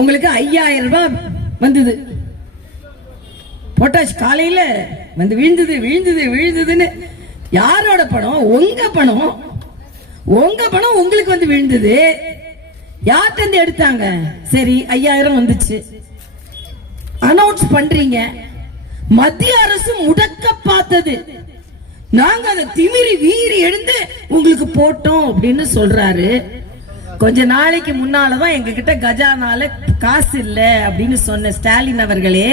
உங்களுக்கு 5000 ரூபாய் வந்தது. பொட்டாஷ் காலையில வந்து விழுந்தது விழுந்தது விழுந்ததுன்னு. யாரோட பணம்? உங்க பணம். உங்க பணம் உங்களுக்கு வந்து விழுந்தது. யார்கிட்ட எடுத்தாங்க? சரி 5000 வந்துச்சு, அனௌன்ஸ் பண்றீங்க. மத்திய அரசு முடக்க பார்த்தது. நாங்க அதை திமிரி வீறி எழுந்து உங்களுக்கு போட்டோம் அப்படின்னு சொல்றாரு. கொஞ்ச நாளைக்கு முன்னாலதான் எங்க கிட்ட கஜானால காசு இல்ல அப்படின்னு சொன்ன ஸ்டாலின் அவர்களே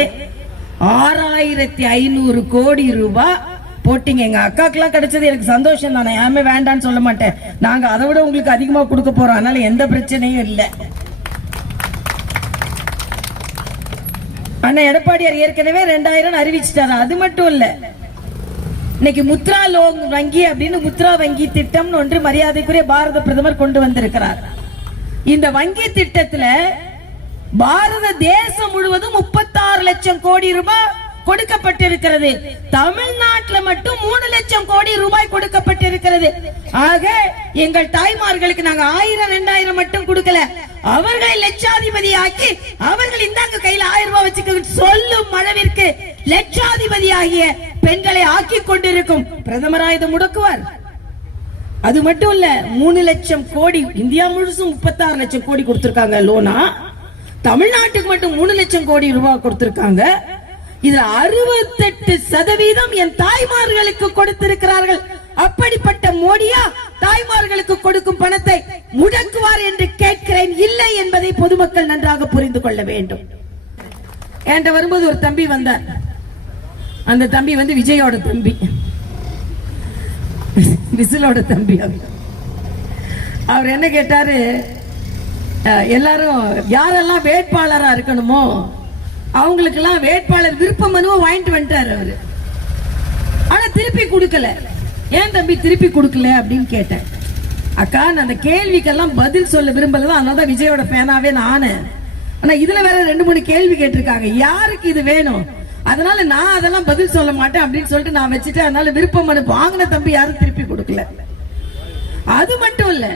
6500 கோடி ரூபாய் போட்டீங்க. எங்க அக்காக்கெல்லாம் கிடைச்சது எனக்கு சந்தோஷம் தானே, யாருமே வேண்டான்னு சொல்ல மாட்டேன். நாங்க அதை விட உங்களுக்கு அதிகமா கொடுக்க போறோம், அதனால எந்த பிரச்சனையும் இல்லை. அண்ணா எடப்பாடியார் ஏற்கனவே 2000 அறிவிச்சிட்டாரு. அது மட்டும் இல்ல, இன்னைக்கு முத்ரா லோன் வங்கி அப்படின்னு முத்ரா வங்கி திட்டம் ஒன்று மரியாதைக்குரிய பாரத பிரதமர் கொண்டு வந்திருக்கிறார். இந்த வங்கி திட்டத்துல பாரத தேசம் முழுவதும் 36 லட்சம் கோடி ரூபாய் கொடுக்கப்பட்டிருக்கிறது. தமிழ்நாட்டில் மட்டும் 3 லட்சம் கோடி ரூபாய் கொடுக்கப்பட்டிருக்கிறது. ஆக எங்கள் தாய்மார்களுக்கு நாங்க 1000 2000 மட்டும் கொடுக்கல, அவர்களை லட்சாதிபதி ஆக்கி அவர்கள் இந்தாங்க கையில 1000 ரூபாய் வச்சுக்க சொல்லும் அளவிற்கு லட்சாதிபதி ஆகிய பெண்களை ஆக்கி கொண்டிருக்கும் பிரதமரா இதை முடக்குவார். அது மட்டும் இல்ல, 3 லட்சம் கோடி இந்தியா முழுசும் 36 லட்சம் கோடி கொடுத்திருக்காங்க லோனா. தமிழ்நாட்டுக்கு மட்டும் 3 லட்சம் கோடி ரூபாய் கொடுத்திருக்காங்க. இதுல 68% என் தாய்மார்களுக்கு கொடுத்திருக்கிறார்கள். அப்படிப்பட்ட மோடியா தாய்மார்களுக்கு கொடுக்கும் பணத்தை முடக்குவார் என்று கேட்கிறேன். இல்லை என்பதை பொதுமக்கள் நன்றாக புரிந்து கொள்ள வேண்டும். என்கிட்ட வரும்போது ஒரு தம்பி வந்தார். அந்த தம்பி வந்து விஜயோட தம்பி, விசிலோட தம்பி. அவர் என்ன கேட்டாரு, எல்லாரும் யாரெல்லாம் வேட்பாளரா இருக்கணுமோ அவங்களுக்கு எல்லாம் வேட்பாளர் விருப்ப மனுவை வாங்கிட்டு வந்துட்டாரு அவரு. ஆனா திருப்பி கொடுக்கல. ஏன் தம்பி திருப்பி கொடுக்கல அப்படின்னு கேட்டேன். அக்கா, நான் அந்த கேள்விக்கெல்லாம் பதில் சொல்ல விரும்பலதான், அதனாலதான் விஜயோட ஃபேனாவே நானு. ஆனா இதுல வேற 2-3 கேள்வி கேட்டிருக்காங்க. யாருக்கு இது வேணும், அதனால நான் அதெல்லாம் பதில் சொல்ல மாட்டேன் அப்படின்னு சொல்லிட்டு நான் வச்சுட்டேன். அதனால விருப்ப மனு வாங்கின தம்பி யாரும் திருப்பி கொடுக்கல. அது மட்டும் இல்ல,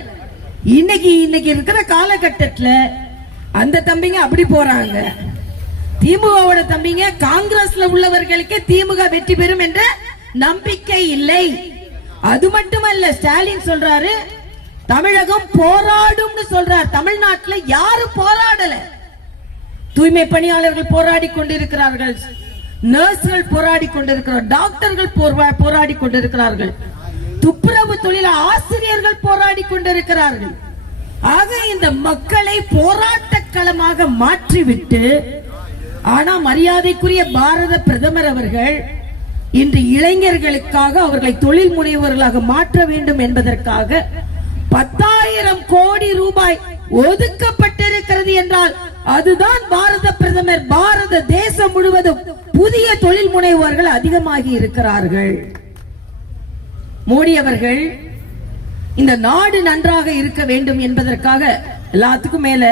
இன்னைக்கு இருக்கிற காலகட்டத்துல அந்த தம்பிங்க அப்படி போறாங்க. திமுகவோட தம்பிங்க காங்கிரஸ்ல உள்ளவர்களுக்கு திமுக வெற்றி பெறும் என்ற நம்பிக்கை இல்லை. அது மட்டுமல்ல, ஸ்டாலின் சொல்றாரு தமிழகம் போராடும் சொல்றார். தமிழ்நாட்டில் யாரும் போராடல. தூய்மை பணியாளர்கள் போராடி கொண்டிருக்கிறார்கள், நர்ஸ்கள் போராடி கொண்டிருக்கிறார்கள், டாக்டர்கள் போராடி கொண்டிருக்கிறார்கள், துப்புரவு தொழில் ஆசிரியர்கள் போராடி கொண்டிருக்கிறார்கள். ஆக இந்த மக்களை போராட்ட களமாக மாற்றிவிட்டு, ஆனா மரியாதைக்குரிய பாரத பிரதமர் அவர்கள் இன்று இளைஞர்களுக்காக அவர்களை தொழில் முனைவர்களாக மாற்ற வேண்டும் என்பதற்காக 10,000 கோடி ரூபாய் ஒதுக்கப்பட்டிருக்கிறது என்றால் அதுதான் பாரத பிரதமர். பாரத தேசம் முழுவதும் புதிய தொழில் முனைவோர்கள் அதிகமாகி இருக்கிறார்கள். மோடி அவர்கள் இந்த நாடு நன்றாக இருக்க வேண்டும் என்பதற்காக எல்லாத்துக்கும் மேல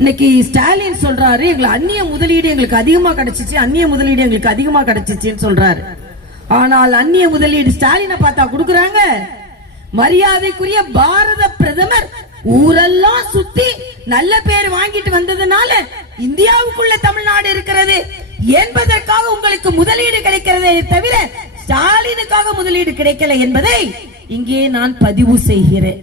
இன்னைக்கு ஸ்டாலின் சொல்றாரு, எங்களுக்கு அந்நிய முதலீடு எங்களுக்கு அதிகமா கிடைச்சிச்சு, அந்நிய முதலீடு எங்களுக்கு அதிகமா கிடைச்சிச்சுன்னு சொல்றாரு. ஆனால் அந்நிய முதலீடு ஸ்டாலினை பார்த்தா கொடுக்கறாங்க. மரியாதைக்குரிய பாரத பிரதமர் ஊரெல்லாம் சுத்தி நல்ல பேர் வாங்கிட்டு வந்ததுனால இந்தியாவுக்குள்ள தமிழ்நாடு இருக்கிறது என்பதற்காக உங்களுக்கு முதலீடு கிடைக்கிறதே தவிர ஸ்டாலினுக்காக முதலீடு கிடைக்கல என்பதை இங்கே நான் பதிவு செய்கிறேன்.